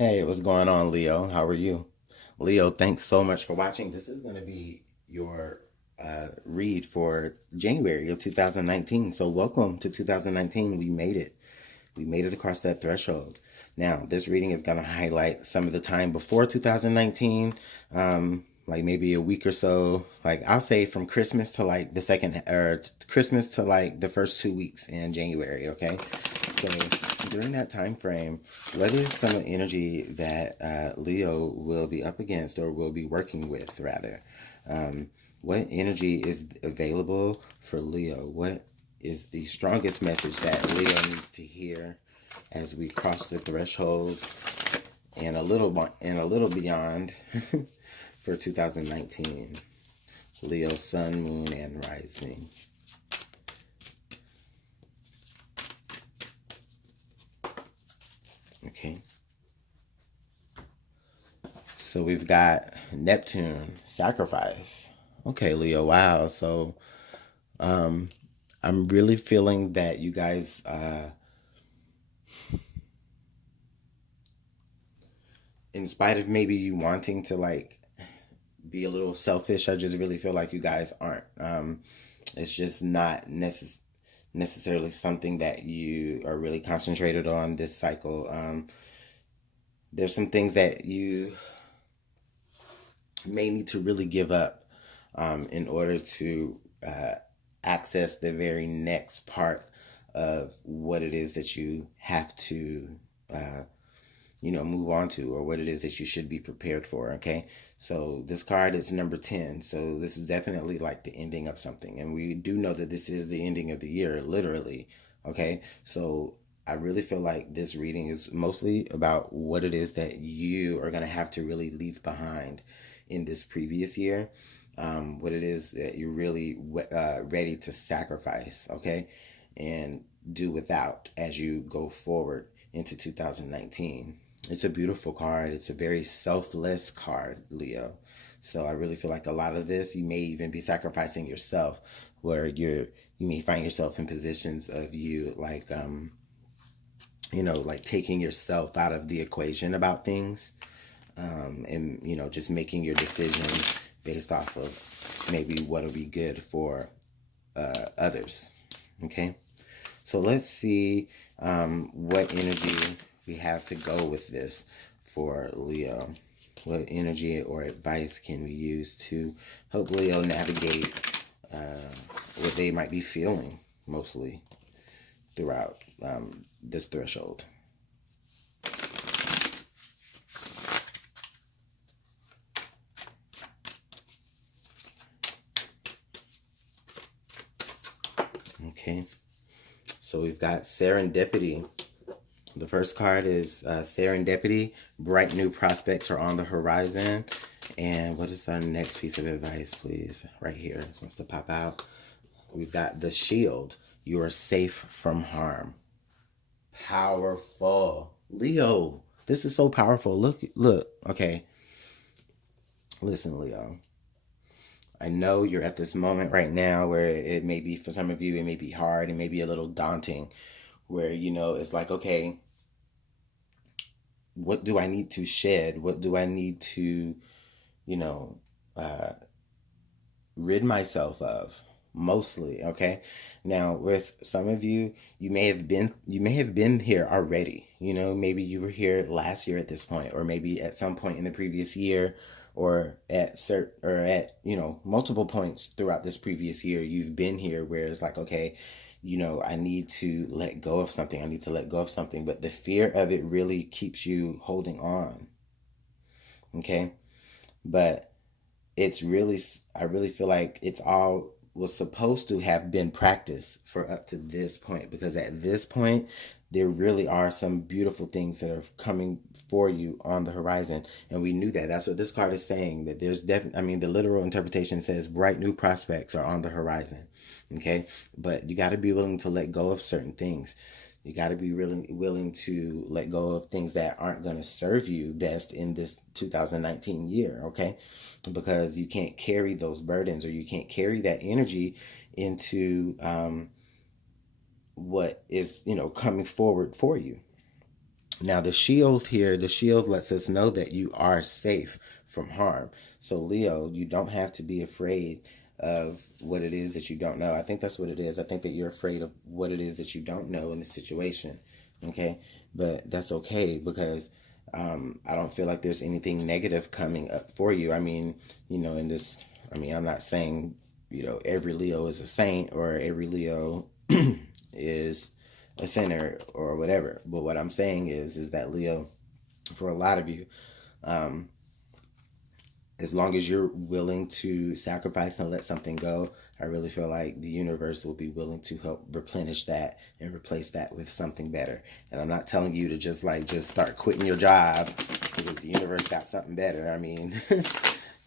Hey, what's going on, Leo? How are you? Leo, thanks so much for watching. This is going to be your read for January of 2019. So, welcome to 2019. We made it. We made it across that threshold. Now, this reading is going to highlight some of the time before 2019, like maybe a week or so. Like, I'll say from Christmas to like the second, or Christmas to like the first 2 weeks in January, okay? So, during that time frame, what is some energy that Leo will be up against or will be working with, rather? What energy is available for Leo? What is the strongest message that Leo needs to hear as we cross the threshold and a little beyond for 2019? Leo, Sun, Moon, and Rising. Okay. So we've got Neptune, sacrifice. Okay, Leo, wow. So I'm really feeling that you guys, in spite of maybe you wanting to like be a little selfish, I just really feel like you guys aren't. It's just not necessarily something that you are really concentrated on this cycle. There's some things that you may need to really give up in order to access the very next part of what it is that you have to uh, move on to, or what it is that you should be prepared for. Okay, so this card is number 10, so this is definitely like the ending of something, and we do know that this is the ending of the year, literally. Okay, so I really feel like this reading is mostly about what it is that you are going to have to really leave behind in this previous year, what it is that you're really ready to sacrifice, okay, and do without as you go forward into 2019. It's a beautiful card. It's a very selfless card, Leo. So I really feel like a lot of this, you may even be sacrificing yourself, where you may find yourself in positions of you like like taking yourself out of the equation about things, and just making your decision based off of maybe what'll be good for others. Okay, so let's see what energy we have to go with this for Leo. What energy or advice can we use to help Leo navigate what they might be feeling mostly throughout this threshold? Okay, so we've got serendipity. The first card is serendipity. Bright new prospects are on the horizon. And what is our next piece of advice, please? Right here. This wants to pop out. We've got the shield. You are safe from harm. Powerful. Leo, this is so powerful. Look, look. Okay. Listen, Leo. I know you're at this moment right now where it may be, for some of you, it may be hard, it may be a little daunting, where, it's like, okay, what do I need to shed? What do I need to, you know, uh, rid myself of? Mostly, okay. Now, with some of you, you may have been here already. Maybe you were here last year at this point, or maybe at some point in the previous year, or at multiple points throughout this previous year, you've been here where it's like, okay, I need to let go of something. I need to let go of something, but the fear of it really keeps you holding on. Okay, but it's really, I really feel like it's all was supposed to have been practiced for up to this point, because at this point there really are some beautiful things that are coming for you on the horizon, and we knew that. That's what this card is saying, that there's definitely, I mean, the literal interpretation says bright new prospects are on the horizon. Okay, but you got to be willing to let go of certain things. You got to be really willing to let go of things that aren't going to serve you best in this 2019 year, okay? Because you can't carry those burdens, or you can't carry that energy into what is, coming forward for you. Now the shield here, the shield lets us know that you are safe from harm. So Leo, you don't have to be afraid of what it is that you don't know. I think that's what it is. I think that you're afraid of what it is that you don't know in the situation. Okay, but that's okay, because I don't feel like there's anything negative coming up for you. I mean, in this, I mean, I'm not saying, every Leo is a saint, or every Leo is a sinner or whatever. But what I'm saying is that Leo, for a lot of you, as long as you're willing to sacrifice and let something go, I really feel like the universe will be willing to help replenish that and replace that with something better. And I'm not telling you to just start quitting your job because the universe got something better. I mean,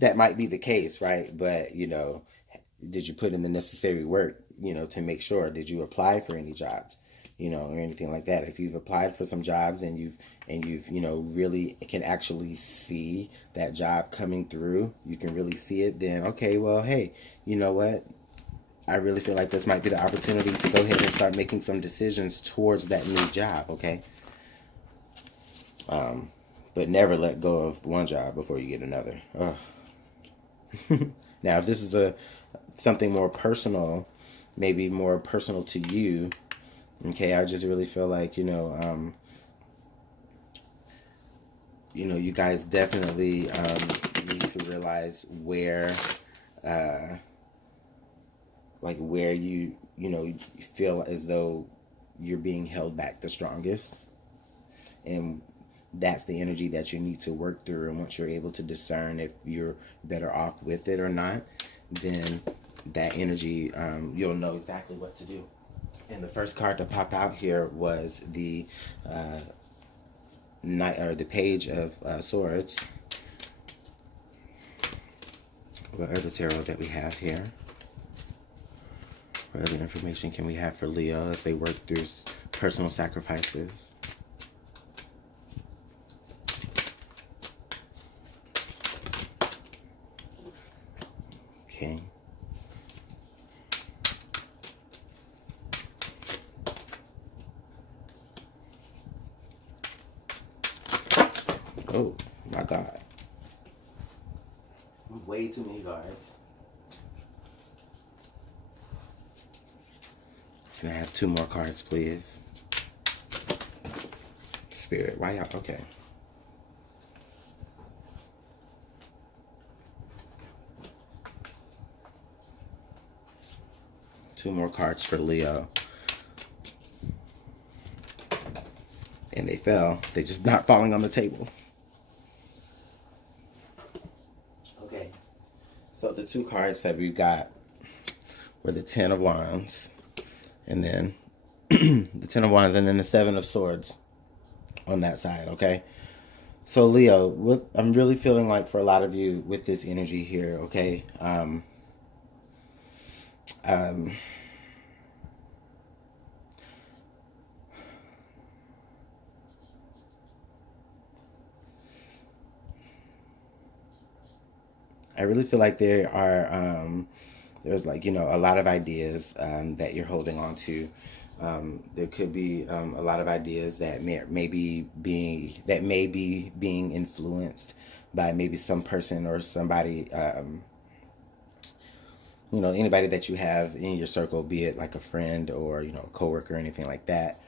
that might be the case, right? But, did you put in the necessary work, to make sure? Did you apply for any jobs? Or anything like that. If you've applied for some jobs and you've really can actually see that job coming through, you can really see it, then okay, well, hey, you know what? I really feel like this might be the opportunity to go ahead and start making some decisions towards that new job, okay? But never let go of one job before you get another. Ugh. Now, if this is something more personal, maybe more personal to you, okay, I just really feel like, you guys definitely need to realize where, where you feel as though you're being held back the strongest. And that's the energy that you need to work through. And once you're able to discern if you're better off with it or not, then that energy, you'll know exactly what to do. And the first card to pop out here was the the Page of Swords. What other tarot that we have here? What other information can we have for Leo as they work through personal sacrifices? Okay. Oh, my God. Way too many cards. Can I have 2 more cards, please? Spirit, why y'all? Okay. Two more cards for Leo. And they fell. They're just not falling on the table. Okay. So the 2 cards that we got were the 10 of Wands. And then the 10 of Wands, and then the 7 of Swords on that side, okay? So Leo, what I'm really feeling like for a lot of you with this energy here, okay? I really feel like there's a lot of ideas that you're holding on to. There could be a lot of ideas that may be being influenced by maybe some person or somebody, anybody that you have in your circle, be it like a friend or a coworker or anything like that.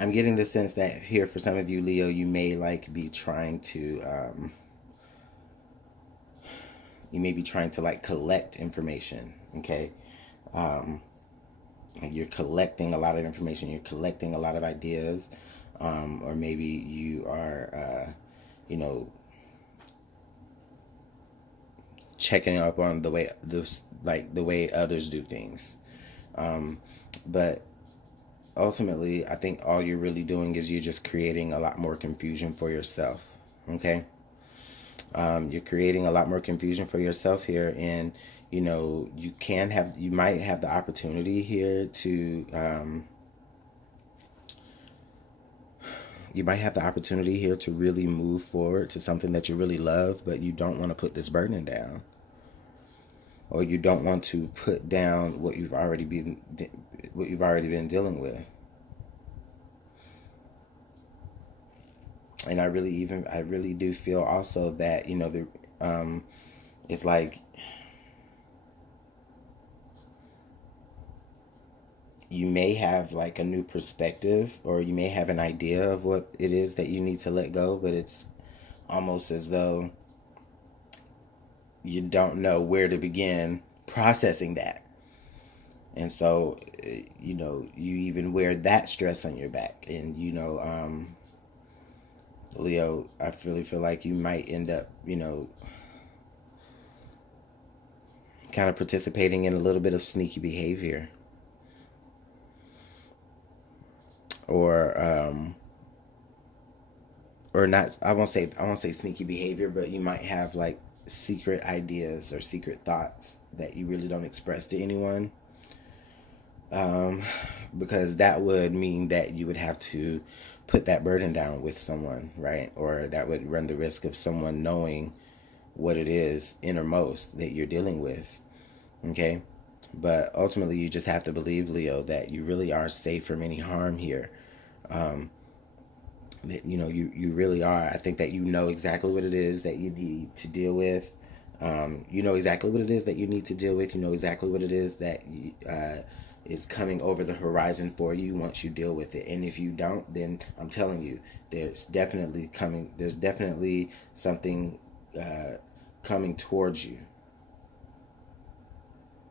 I'm getting the sense that here for some of you, Leo, you may be trying to collect information, okay? You're collecting a lot of information, you're collecting a lot of ideas, or maybe you are, checking up on the way others do things. But ultimately, I think all you're really doing is you're just creating a lot more confusion for yourself, okay? You're creating a lot more confusion for yourself here, and you might have the opportunity here to really move forward to something that you really love, but you don't want to put this burden down. or you don't want to put down what you've already been dealing with. And I really do feel also that, it's like you may have like a new perspective, or you may have an idea of what it is that you need to let go, but it's almost as though you don't know where to begin processing that. And so, you even wear that stress on your back. And, Leo, I really feel like you might end up, kind of participating in a little bit of sneaky behavior. Or, or not, I won't say sneaky behavior, but you might have like secret ideas or secret thoughts that you really don't express to anyone, because that would mean that you would have to put that burden down with someone, right? Or that would run the risk of someone knowing what it is innermost that you're dealing with. Okay? But ultimately, you just have to believe, Leo, that you really are safe from any harm here. You really are. I think that you know exactly what it is that you need to deal with. You know exactly what it is that you need to deal with. You know exactly what it is that is coming over the horizon for you once you deal with it. And if you don't, then I'm telling you, there's definitely something coming towards you.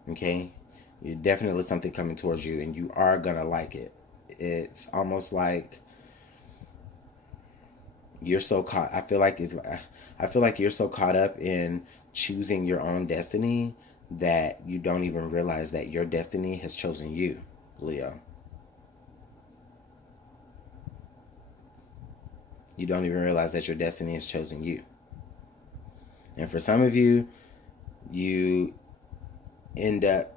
Okay? You're definitely something coming towards you, and you are gonna like it. It's almost like you're so caught. I feel like you're so caught up in choosing your own destiny that you don't even realize that your destiny has chosen you, Leo. You don't even realize that your destiny has chosen you. And for some of you, you end up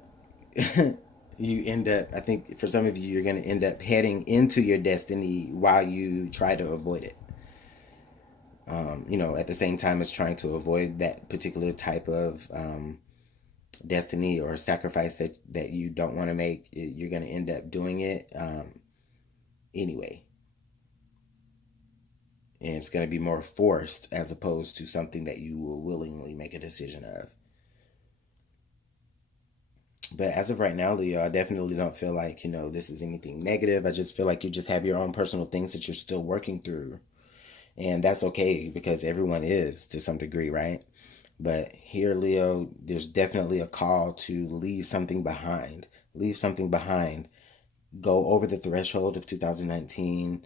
I think for some of you, you're going to end up heading into your destiny while you try to avoid it. At the same time as trying to avoid that particular type of destiny or sacrifice that you don't want to make, you're going to end up doing it anyway. And it's going to be more forced as opposed to something that you will willingly make a decision of. But as of right now, Leo, I definitely don't feel like, this is anything negative. I just feel like you just have your own personal things that you're still working through. And that's okay, because everyone is to some degree, right? But here, Leo, there's definitely a call to leave something behind. Leave something behind. Go over the threshold of 2019,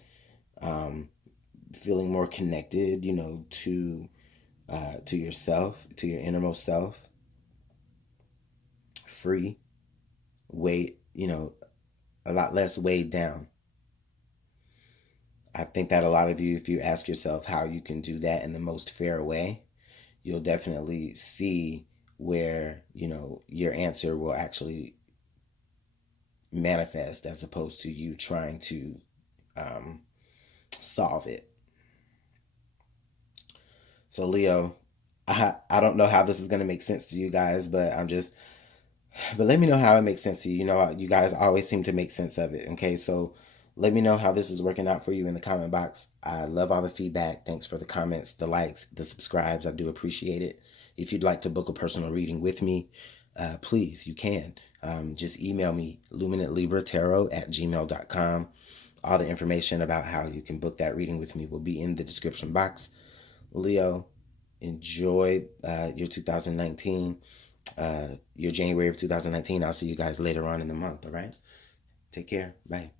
feeling more connected, to yourself, to your innermost self. Free, weight, a lot less weighed down. I think that a lot of you, if you ask yourself how you can do that in the most fair way, you'll definitely see where, your answer will actually manifest, as opposed to you trying to solve it. So, Leo, I don't know how this is going to make sense to you guys, but let me know how it makes sense to you. You guys always seem to make sense of it. Okay, so let me know how this is working out for you in the comment box. I love all the feedback. Thanks for the comments, the likes, the subscribes. I do appreciate it. If you'd like to book a personal reading with me, please, you can. Just email me, LuminantLibraTarot@gmail.com. All the information about how you can book that reading with me will be in the description box. Leo, enjoy your 2019. Your January of 2019. I'll see you guys later on in the month. All right. Take care. Bye.